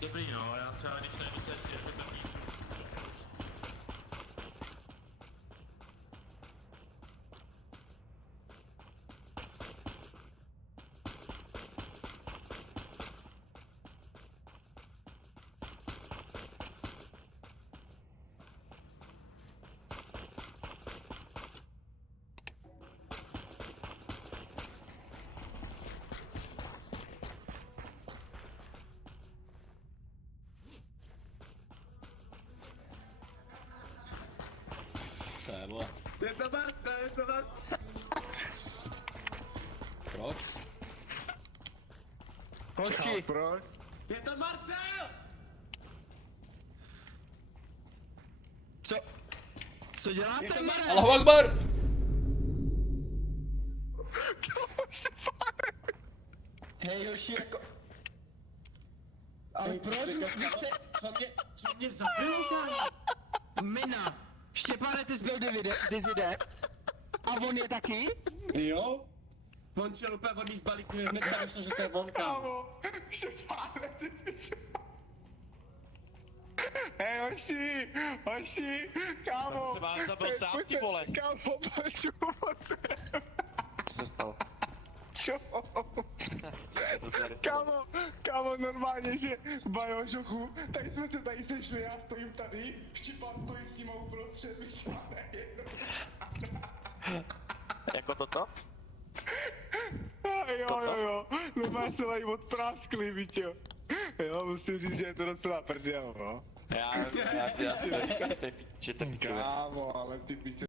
Dobrý no, já třeba když nevím, co ještě je to první. Co je, vole? Je to Marce, je to Marce. Proč? Hoši, Proč? Je to Marce! co děláte, Mare? Allahu Akbar! Hej, hoši, jako... Ale proč už jste... Co mě zabilo tam? Mina, Štěpáne, ty jsi byl ty jsi jde? A on je taky? Jo? On šel úplně vodní z balíku, hned tam vyšlo, že to je on, kámo. Kámo, Štěpáne, ty pičo. Hej, hoši, kámo. Se vám zabil sám, ty vole. Kámo, pojď pomoci. Co se stalo? Čo? Kámo, normálně, že v Bajožochu, tady jsme se tady sešli, já stojím tady, Štěpán stojí s ním uprostřed, vyšláne Jako toto? Jo, normálně se tady odpráskli, bičo. Jo, musím říct, že je to docela prdel, no. Já ty piče, Kámo, ale ty piče.